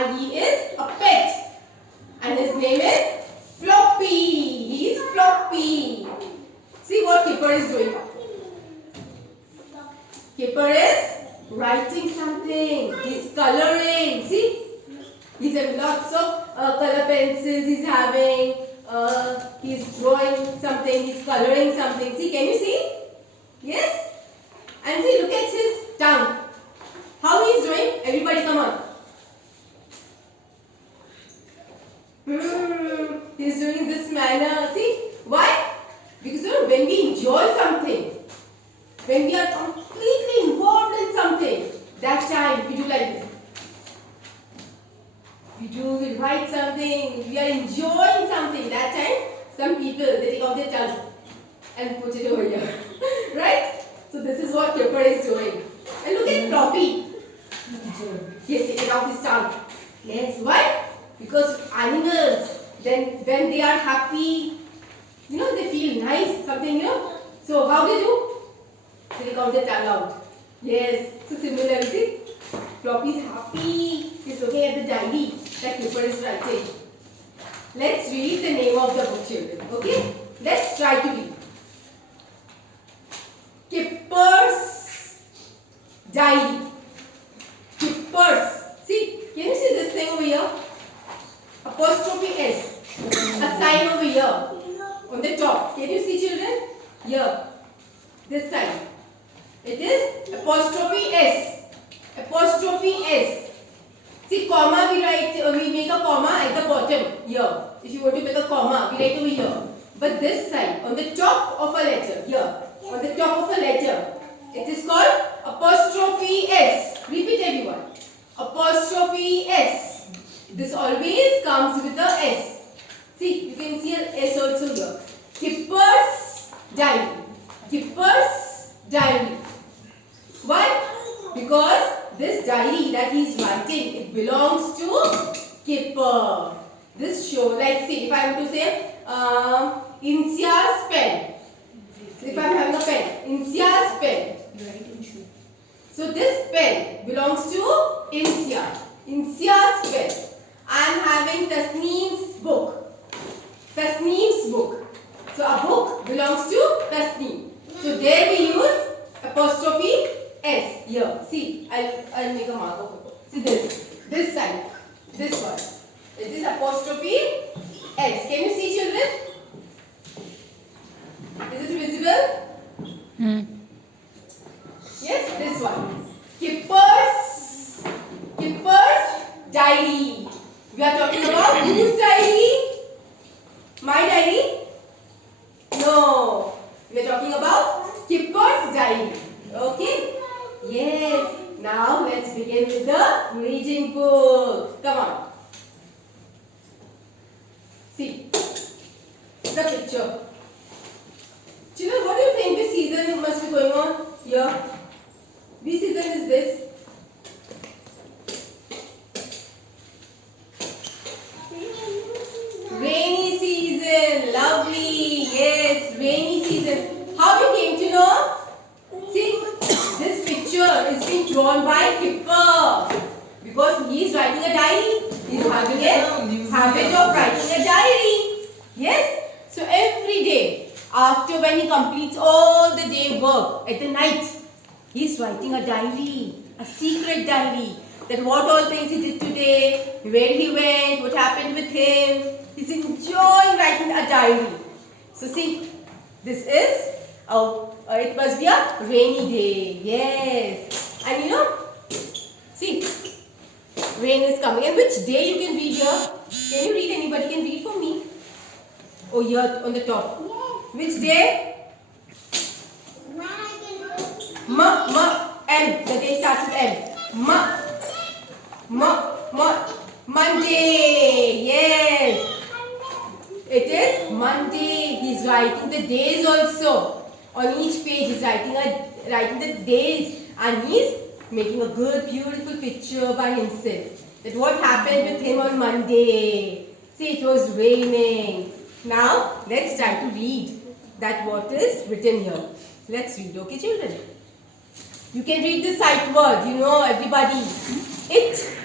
and he is a pet. And his name is Floppy. He is Floppy. See what Kipper is doing. Kipper is writing something. He's coloring. See? He's having lots of color pencils. He's having. He's drawing something. He's coloring something. See? Can you see? Yes? And see, look at his tongue. How he's doing? Everybody come on. He's doing this manner. See? Why? Because when we enjoy something, when we are completely involved in something, that time we do like this. We write something, we are enjoying something. That time, some people, they take off their tongue and put it over here. Right? So this is what Kipper is doing. And look at Floppy. He has taken off his tongue. Yes, why? Because animals, then when they are happy, they feel nice, something, So how they do? They take out their tongue out. Yes, so similarly, see? Floppy is happy. He's looking at the diary that Kipper is writing. Let's read the name of the book, children. Okay? Let's try to read. Kipper's Diary. Kipper's. See? Can you see this thing over here? Apostrophe S. A sign over here. On the top. Can you see, children? Here. This side. It is apostrophe S. Apostrophe S. See, comma we write, we make a comma at the bottom here. If you want to make a comma, we write over here. But this side, on the top of a letter, here, on the top of a letter, it is called apostrophe S. Repeat everyone. Apostrophe S. This always comes with a S. See, you can see an S also here. Kipper's Diary. Kipper's Diary. Why? Because this diary that he is writing, it belongs to Kipper. This show, like see, if I am to say Insia's pen. So if I am having a pen, Insia's pen. So this pen belongs to Insia. Insia's pen. I am having Tasneem's book. Tasneem's book. So a book belongs to Tasneem. So there we use apostrophe S here. See, I'll make a mark of it. See this side, this one. It is apostrophe S. Can you see, children? Is it visible? Yes, this one. Kipper's Diary. We are talking about whose diary? My diary? No. We are talking about Kipper's Diary. Okay? Yes. Now let's begin with the reading book. Come on. See the picture. Children, what do you think this season must be going on here? Which season is this? Rainy season. Lovely. Yes, rainy season. How you came to know? See, this picture is being drawn by Kipper because he is writing a diary. He is having a habit of writing a diary. Yes. So every day, after when he completes all the day work at the night, he is writing a diary, a secret diary. That what all things he did today, where he went, what happened with him. He's enjoying writing a diary. So see, this is it must be a rainy day. Yes. And see, rain is coming. And which day you can read here? Can you read? Anybody can read for me? Oh, here on the top. Which day? M. The day starts with M. Monday. Yes. It is Monday. He's writing the days also. On each page he's writing the days, and he's making a good, beautiful picture by himself. That what happened with him on Monday. See, it was raining. Now let's try to read that what is written here. Let's read, okay, children? You can read the sight word, everybody. It.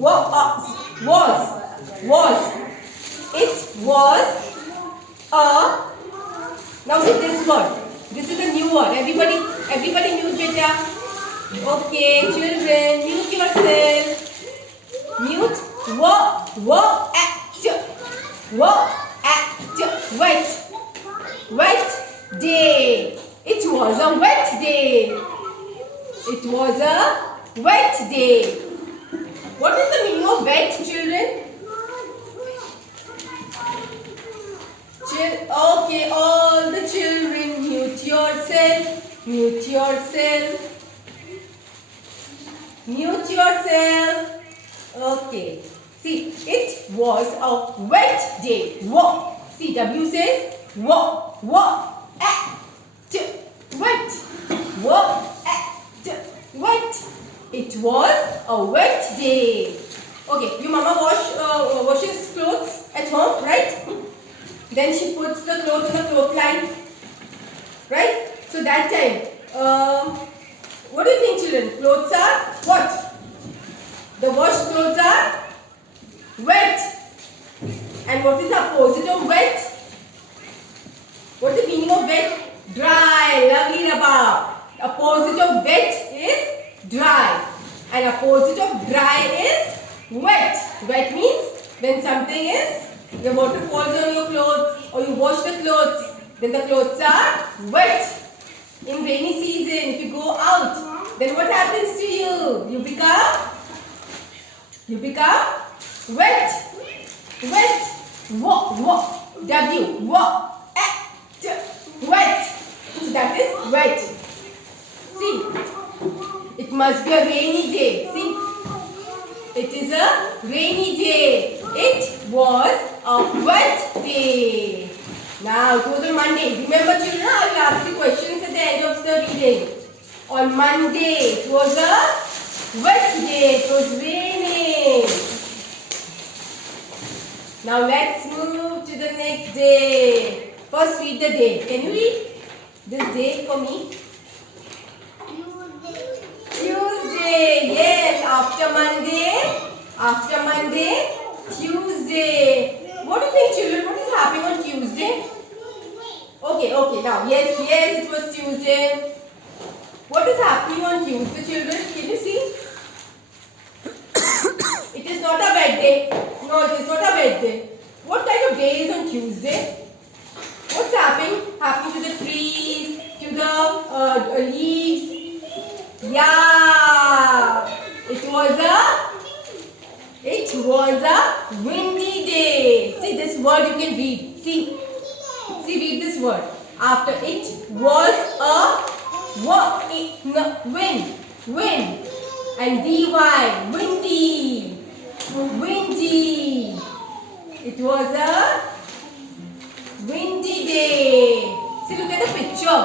Was. It was a. Now see this word. This is a new word. Everybody mute beta. Okay, children, mute yourself. Mute. Wet day. It was a wet day. It was a wet day. What is the meaning of wet, children? Okay, all the children, mute yourself. Mute yourself. Mute yourself. Okay. See, it was a wet day. See, W says wet. Wet. It was a wet day. Okay, your mama washes clothes at home, right? Then she puts the clothes on the clothesline, right? So that time, what do you think, children? Clothes are what? The washed clothes are wet. And what is the opposite of wet? What is the meaning of wet? Dry. Lovely, Rabab. Opposite of wet is dry. And opposite of dry is wet. Wet means when something is, the water falls on your clothes or you wash the clothes, then the clothes are wet. In rainy season, if you go out, then what happens to you? You become wet. Wet. Wet. So that is wet. See, it must be a rainy day. See, it is a rainy day. It was a wet day. Now it was on Monday. Remember, children, I will ask you questions at the end of the reading. On Monday, it was a wet day. It was raining. Now let's move to the next day. First read the day. Can you read this day for me? Tuesday. Yes, after Monday, Tuesday. What do you think, children? What is happening on Tuesday? Okay. Now, yes, it was Tuesday. What is happening on Tuesday, children? Can you see? It is not a bad day. No, it is not a bad day. What kind of day is on Tuesday? What's happening? Happening to the trees, to the leaves. Yeah. It was a windy day. See this word you can read. See, read this word. After it was a wind. And dy, windy. It was a windy day. See, look at the picture.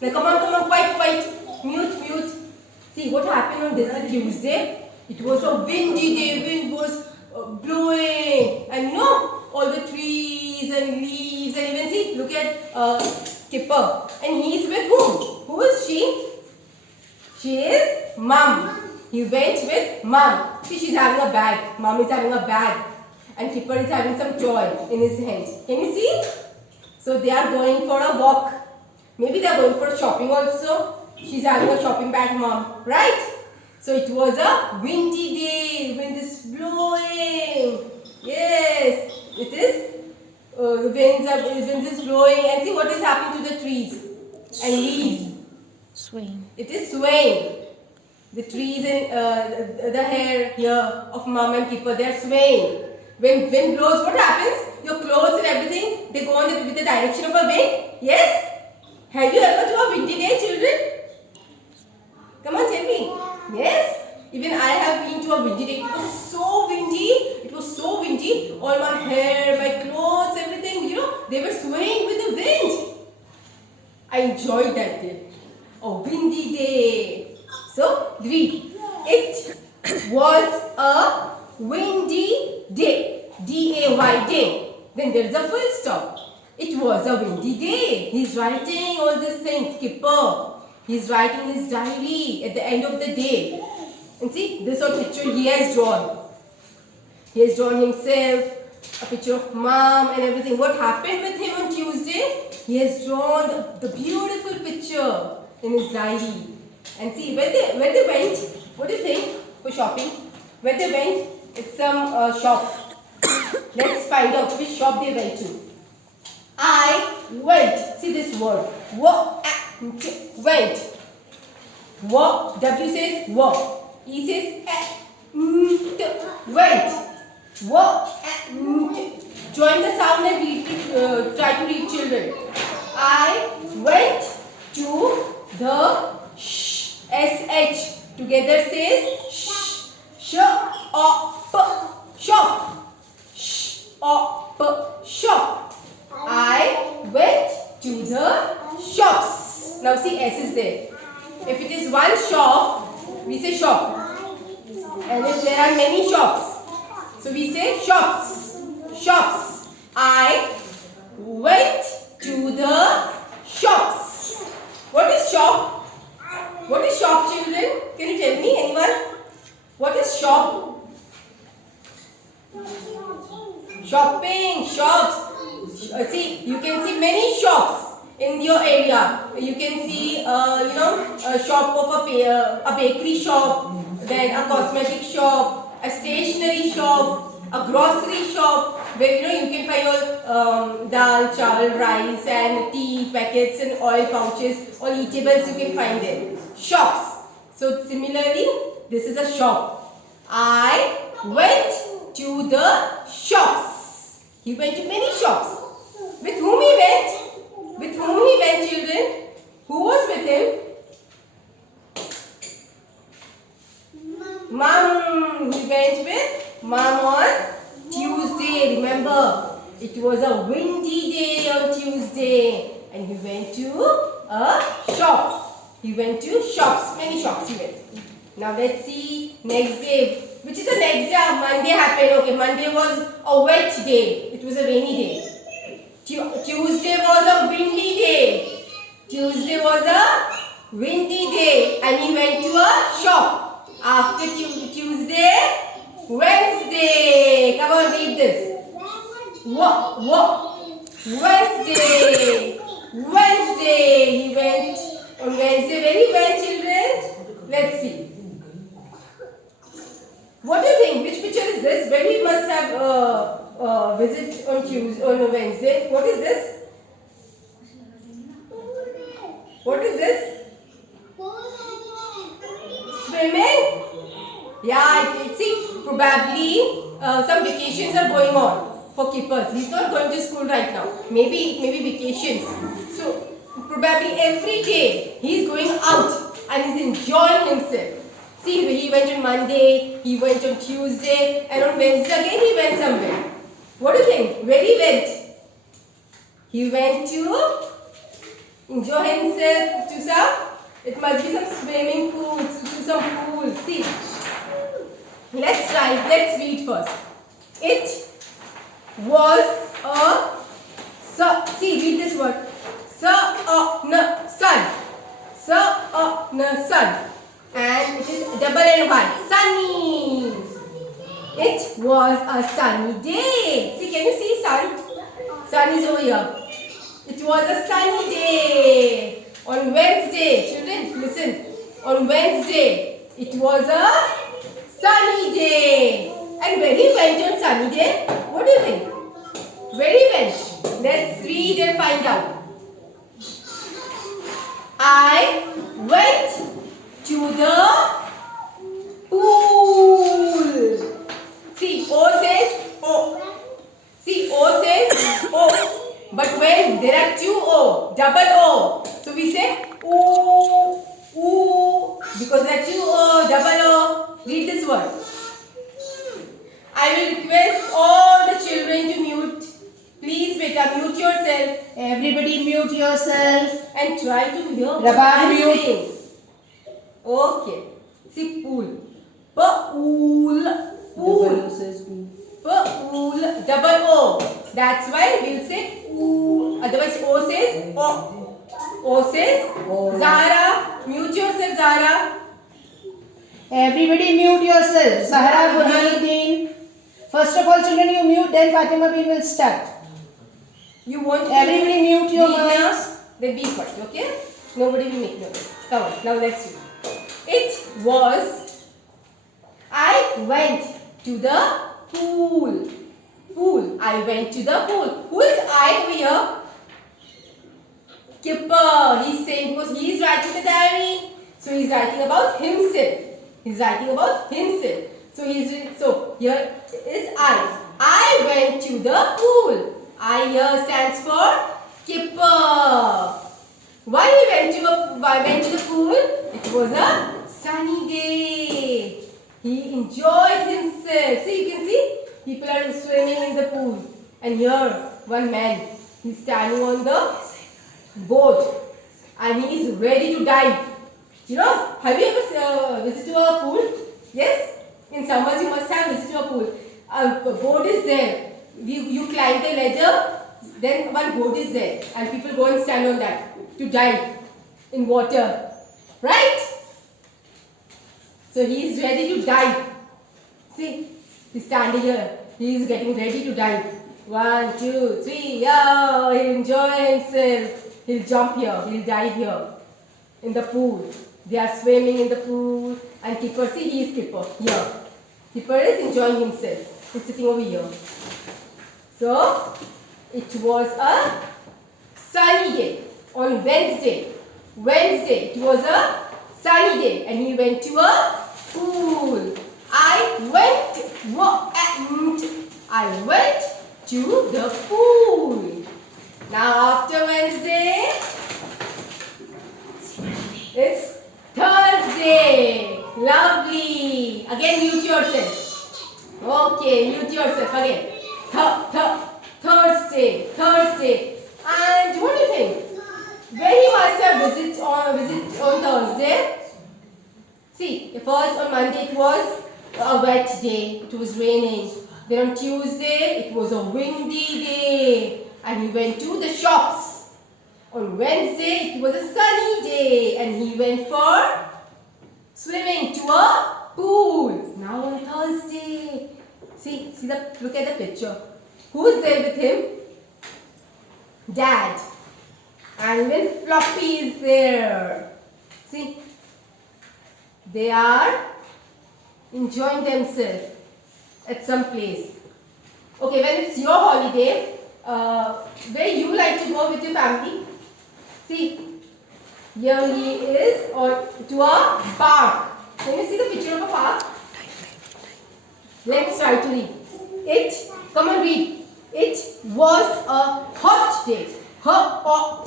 Now come on, quiet. Mute. See what happened on this Tuesday. It was a windy day. Wind was blowing, and all the trees and leaves, and even see, look at Kipper, and he is with whom? Who is she? She is Mum. He went with Mum. See, she's having a bag. Mum is having a bag, and Kipper is having some toy in his hand. Can you see? So they are going for a walk. Maybe they are going for shopping also. She's having a shopping bag, Mom, right? So it was a windy day. Wind is blowing. Yes, it is. The wind is blowing, and see what is happening to the trees and leaves. Swaying. It is swaying. The trees and the hair here of Mom and Kipper, they are swaying. When wind blows, what happens? Your clothes and everything, they go with the direction of a wind. Yes? Have you ever to a windy day, children? Come on, tell me. Yes? Even I have been to a windy day. It was so windy. All my hair, my clothes, everything, they were swaying with the wind. I enjoyed that day. A windy day. So, read. It was a windy day. D-A-Y day. Then there is a full stop. It was a windy day. He's writing all these things. Kipper. He's writing his diary at the end of the day. And see, this whole picture he has drawn. He has drawn himself, a picture of mom and everything. What happened with him on Tuesday? He has drawn the beautiful picture in his diary. And see, where they went, what do you think, for shopping? Where they went, it's some shop. Let's find out which shop they went to. I went. See this word. Went. Walk. W says walk. E says went. Walk. Join the sound and read. Try to read, children. I went to the sh. Together says shop. Shop. Shop. I went to the shops. Now see, S is there. If it is one shop, we say shop. And if there are many shops, so we say shops. Shops. I went to the shops. What is shop? What is shop, children? Can you tell me, anyone? What is shop? Shopping, shops. See, you can see many shops in your area. You can see, a shop of a bakery shop, then a cosmetic shop, a stationery shop, a grocery shop, where you can find your dal, chawal, rice and tea packets and oil pouches, all eatables you can find there. Shops. So similarly, this is a shop. I went to the shops. He went to many shops. With whom he went? With whom he went, children? Who was with him? Mom. He went with Mom on Tuesday. Remember, it was a windy day on Tuesday. And he went to a shop. He went to shops. Many shops he went. Now let's see next day. Which is the next day? Monday happened. Okay, Monday was a wet day. It was a rainy day. Tuesday was a windy day. Tuesday was a windy day. And he went to a shop. After Tuesday, Wednesday. Come on, read this. Wednesday. Wednesday. He went on Wednesday. Where he went, children? Let's see. What do you think? Which picture is this? When we must have visit on Tuesday, on Wednesday. What is this? What is this? Swimming? Yeah, see, probably some vacations are going on for keepers. He's not going to school right now. Maybe vacations. So probably every day he's going out and he's enjoying himself. See, he went on Monday, he went on Tuesday, and on Wednesday again he went somewhere. What do you think? Where he went? He went to enjoy himself to some, it must be some swimming pools, to some pool. See, let's read first. It was a, see, read this word. Sun. Sun. And it is double and Y. Sunny. It was a sunny day. See, can you see sun? Sun is over here. It was a sunny day. On Wednesday, children, listen. On Wednesday, it was a sunny day. And where he went on sunny day? What do you think? Where he went? Let's read and find out. I went to the pool. See, O says O. See, O says O. But when there are two O, double O, so we say ooh, ooh, because there are two O, double O. Read this word. I will request all the children to mute. Please, beta, mute yourself. Everybody mute yourself. And try to hear what Rabab, I'm mute. saying. Okay. See, pool. Pool. Pool. Pool. Double O. That's why we'll say oo. Otherwise, O says O. O says O. Zara. Mute yourself, Zara. Everybody mute yourself. Sahara Burhanuddin. First of all, children, you mute, then Fatima B will start. You want to Everybody mute your be now? mics. Then be quiet, okay? Nobody will make noise. Come on, now let's see. It was, I went to the pool. Pool. I went to the pool. Who is I over here? Kipper. He's saying because he is writing the diary. So he's writing about himself. He's writing about himself. So here is I. I went to the pool. I here stands for Kipper. Why he went to the pool? It was a sunny day. He enjoyed himself. See, you can see people are swimming in the pool. And here one man, he's standing on the boat and he is ready to dive. You know, have you ever visited a pool? Yes? In summers you must have visited a pool. A boat is there. You climb the ladder, then one boat is there and people go and stand on that to dive in water. Right? So he is ready to dive. See, he's standing here. He is getting ready to dive. 1, 2, 3. Oh, he'll enjoy himself. He'll jump here. He'll dive here in the pool. They are swimming in the pool. And Kipper, see, he is Kipper here. Kipper is enjoying himself. He's sitting over here. So, it was a sunny day on Wednesday. Wednesday, it was a sunny day and he went to a pool. I went to the pool. Now after Wednesday, it's Thursday. Lovely. Again mute yourself. Okay, mute yourself again. Thursday. And what do you think? When he must have visit on Thursday? See, first on Monday it was a wet day, it was raining. Then on Tuesday it was a windy day and he went to the shops. On Wednesday it was a sunny day and he went for swimming to a pool. Now on Thursday, look at the picture. Who is there with him? Dad. And even Floppy is there. See, they are enjoying themselves at some place. Okay, when it's your holiday, where you like to go with your family? See, here he is to a park. Can you see the picture of a park? Let's try to read. Come on, read. It was a hot day. Hot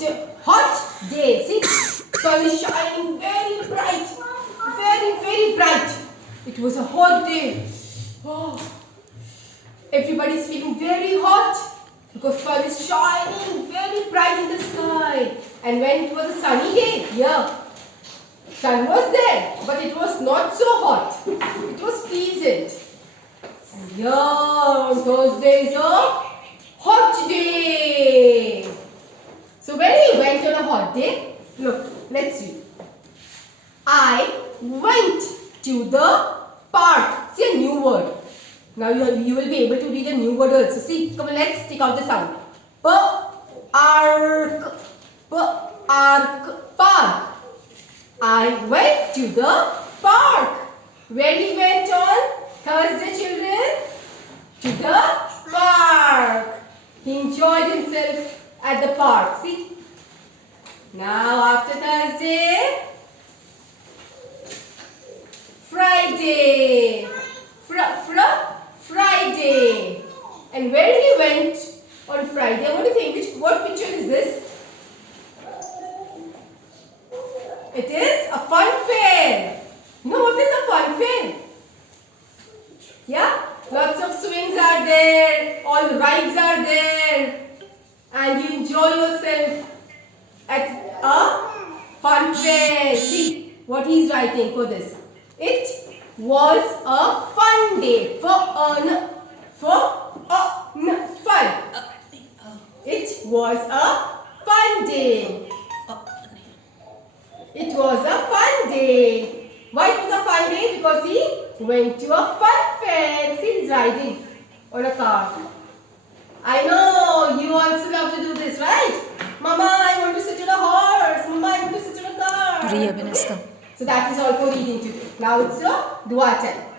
day. See, sun is shining very bright. Very bright. It was a hot day. Oh. Everybody is feeling very hot because sun is shining very bright in the sky. And when it was a sunny day, sun was there, but it was not so hot. It was pleasant. And here on Thursday is a hot day. So when he went on a hot day, look, let's see. I went to the park. See a new word. Now you will be able to read a new word also. See, come on, let's take out the sound. Park. I went to the park. Where he went on Thursday, children? To the park. He enjoyed himself at the park. See? Now after Thursday, Friday. Friday. And where he went on Friday? What do you think? What picture is this? It is a fun fair. You know what is a fun fair? Yeah? Lots of swings are there. All the rides are there. And you enjoy yourself at a fun fair. See what he is writing for this. It was a fun day. Fun. It was a fun day. It was a fun day. Why it was a fun day? Because he went to a fun fair. See, he's riding. on a car? I know you also love to do this, right? Mama, I want to sit on a horse. Mama, I want to sit on a car. Read, Abhinasta. So that is all for reading today. Now it's your dua time.